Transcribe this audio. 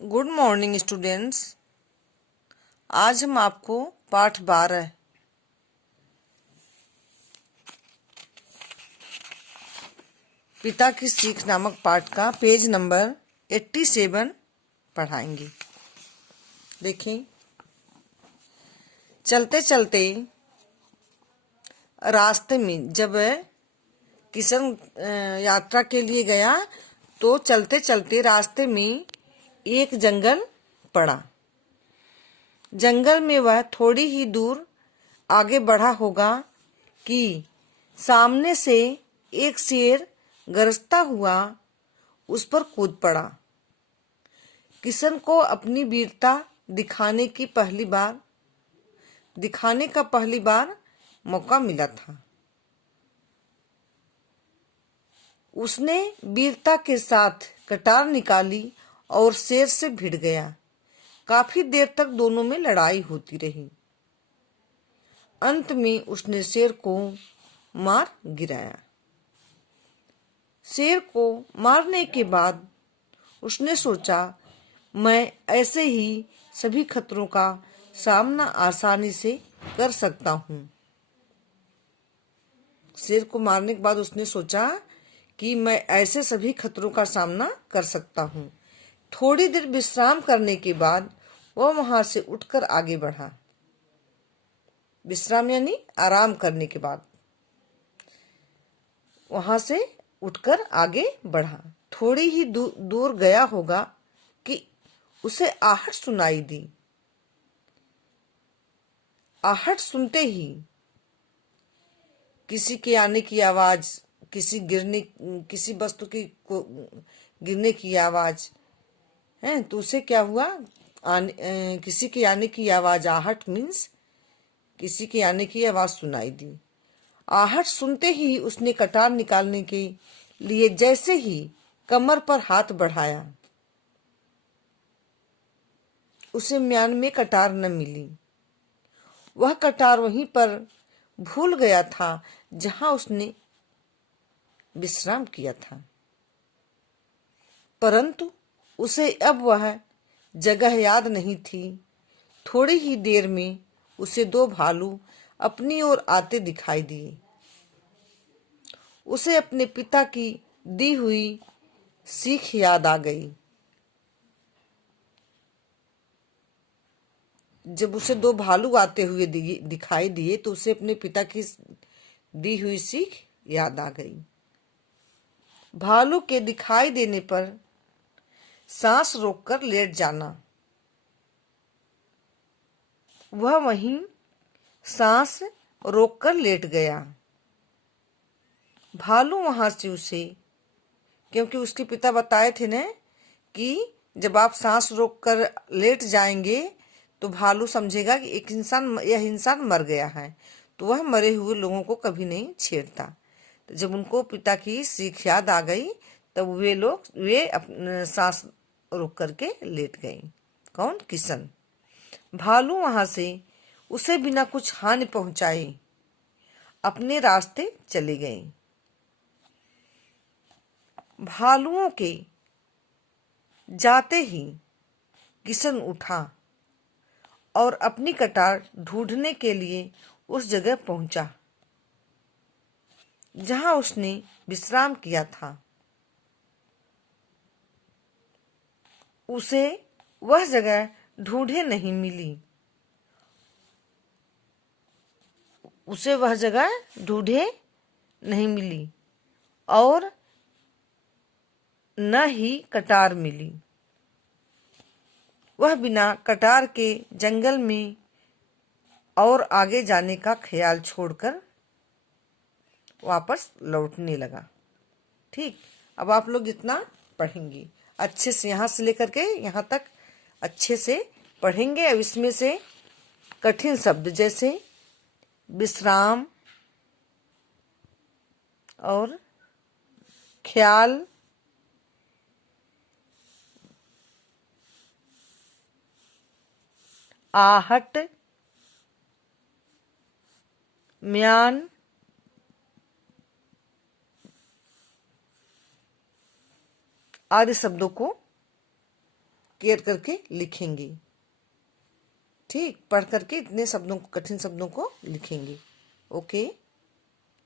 Good morning students. आज हम आपको पाठ 12 पिता की सीख नामक पाठ का पेज नंबर 87 पढ़ाएंगे। देखें, चलते चलते रास्ते में जब किशन यात्रा के लिए गया तो चलते चलते रास्ते में एक जंगल पड़ा। जंगल में वह थोड़ी ही दूर आगे बढ़ा होगा कि सामने से एक शेर गरजता हुआ उस पर कूद पड़ा। किशन को अपनी वीरता दिखाने का पहली बार मौका मिला था। उसने वीरता के साथ कटार निकाली और शेर से भिड़ गया। काफी देर तक दोनों में लड़ाई होती रही। अंत में उसने शेर को मार गिराया। शेर को मारने के बाद उसने सोचा, मैं ऐसे ही सभी खतरों का सामना आसानी से कर सकता हूँ। शेर को मारने के बाद उसने सोचा कि मैं ऐसे सभी खतरों का सामना कर सकता हूँ। थोड़ी देर विश्राम करने के बाद वह वहां से उठकर आगे बढ़ा। विश्राम यानी आराम करने के बाद वहां से उठकर आगे बढ़ा। थोड़ी ही दूर गया होगा कि उसे आहट सुनाई दी। आहट सुनते ही किसी के आने की आवाज, किसी वस्तु की गिरने की आवाज है। तो उसे क्या हुआ, किसी के आने की आवाज, आहट मीन्स किसी के आने की आवाज सुनाई दी। आहट सुनते ही उसने कटार निकालने के लिए जैसे ही कमर पर हाथ बढ़ाया, उसे म्यान में कटार न मिली। वह कटार वहीं पर भूल गया था जहां उसने विश्राम किया था। परंतु उसे अब वह जगह याद नहीं थी। थोड़ी ही देर में उसे दो भालू अपनी ओर आते दिखाई दिए। उसे अपने पिता की दी हुई सीख याद आ गई। जब उसे दो भालू आते हुए दिखाई दिए तो उसे अपने पिता की दी हुई सीख याद आ गई। भालू के दिखाई देने पर सांस रोककर लेट जाना। वह वहीं सांस रोककर लेट गया। भालू वहां से उसे, क्योंकि उसके पिता बताए थे न कि जब आप सांस रोककर लेट जाएंगे तो भालू समझेगा कि यह इंसान मर गया है, तो वह मरे हुए लोगों को कभी नहीं छेड़ता। तो जब उनको पिता की सीख याद आ गई तब वे अपने सांस रोक करके लेट गए। कौन? किशन। भालू वहां से उसे बिना कुछ हानि पहुंचाए अपने रास्ते चले गए। भालुओं के जाते ही किशन उठा और अपनी कटार ढूंढने के लिए उस जगह पहुंचा जहां उसने विश्राम किया था। उसे वह जगह ढूंढे नहीं मिली। और न ही कटार मिली। वह बिना कटार के जंगल में और आगे जाने का ख्याल छोड़कर वापस लौटने लगा। ठीक, अब आप लोग जितना पढ़ेंगे अच्छे से, यहाँ से लेकर के यहाँ तक अच्छे से पढ़ेंगे। अब इसमें से कठिन शब्द जैसे विश्राम और ख्याल, आहट, म्यान, आदि शब्दों को केयर करके लिखेंगी। ठीक, पढ़ करके इतने शब्दों को, कठिन शब्दों को लिखेंगी। ओके।